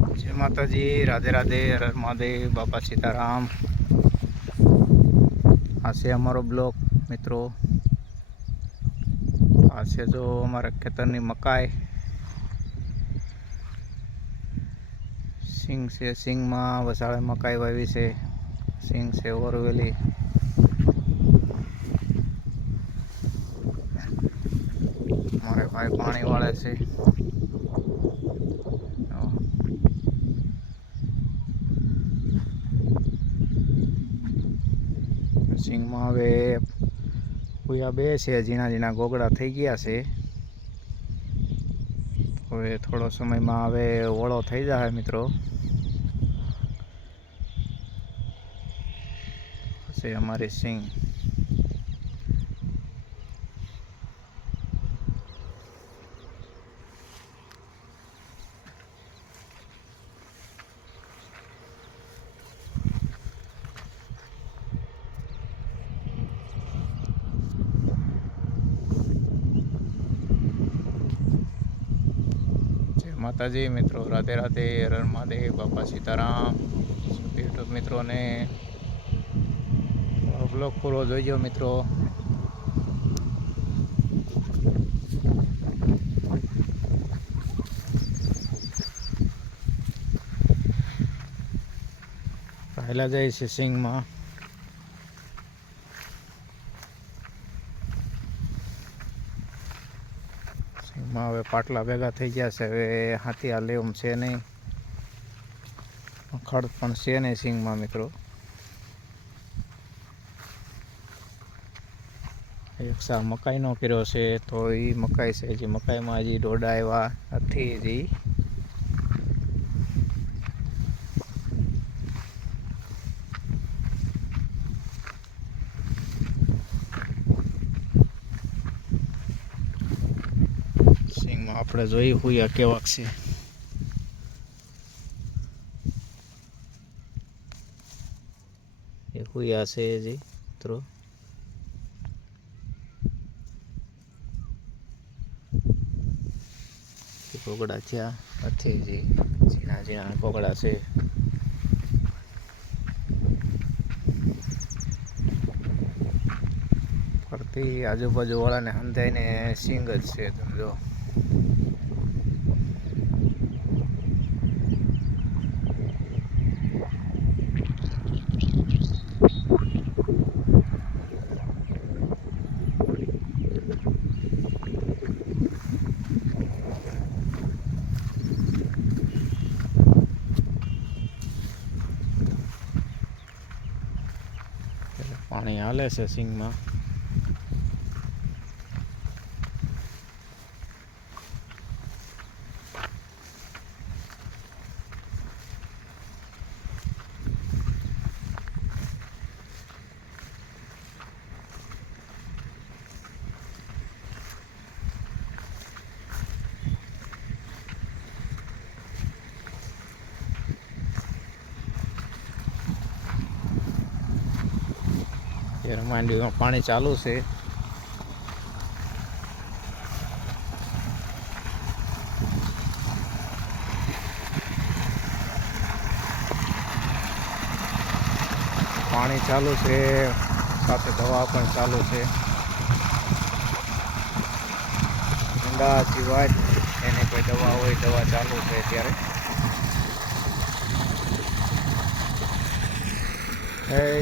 जय माता जी, राधे राधे, हर हर महादेव, बापा सीताराम। आ से अमारो ब्लॉक मित्रों। आ से जो अमारा खेतरनी मकाई सिंग से सिंग में वसाड़े मकाई वावी से सिंग से ओरवेली मारे भाई पानी वाले से सिंग में हवे पूया बे से झीणा झीणा गोगड़ा थई गया से। हवे थोड़ो समय में हवे ओळो थई जाए मित्रों। से हमारी सिंग माताजी मित्रों, राधे राधे, हर हर महादेव, बापा सीताराम। यूट्यूब मित्रों ने ब्लॉग पूरो जोईजो मित्रों। पहला जाए से सिंग में हवे पाटला भेगा थई गया से। हवे हाथी हाले एम छे नहीं, खड़ पण छे नहीं सिंग में मित्रों। एक सा मकाई नो कर्यो छे तो ई मकाई से जी मकाई में हजी डोडा एवा नथी जी। सिंग में आपणे जोई हुया केवाक छे। ए हुया छे जी मित्रों। कोगड़ा थया अथे जी, झीणा झीणा कोगड़ा छे। फरती आजूबाजू वाला ने समझाई ने सिंग ज छे। तुम जो पानी हाले से सिंग में। मांडवी में पानी चालू से। पानी चालू से साथ दवा पण चालू से। ईंडा सिवाय एने कोई दवा होय दवा चालू है त्यारे।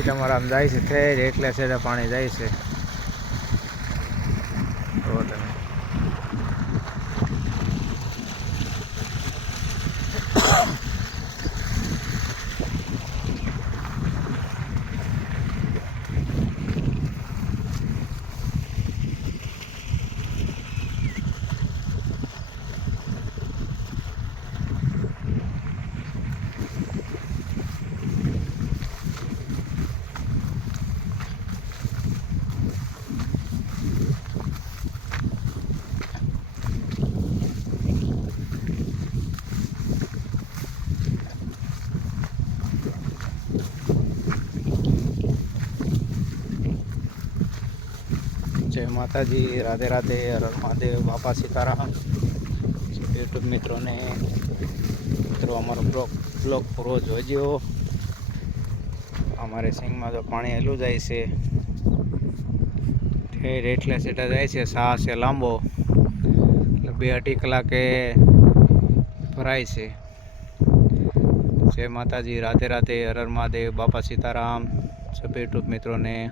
तमारा आम जाए से थे एकले से पानी जाए से। जय माता जी, राधे राधे, हर हर महादेव, बापा सीताराम। यूट्यूब मित्रों ने મિત્રો અમારો બ્લોગ પૂરો જોજો. અમારે સિંગમાં તો પાણી હેલું જાય છે, ઠેર એટલે સેટા જાય છે. સાહ છે લાંબો, એટલે 2-2.5 કલાકે ભરાય છે. જય માતાજી, રાધે રાધે, હર હર મહાદેવ, બાપા સીતારામ. સભ્ય યુટ્યુબ મિત્રોને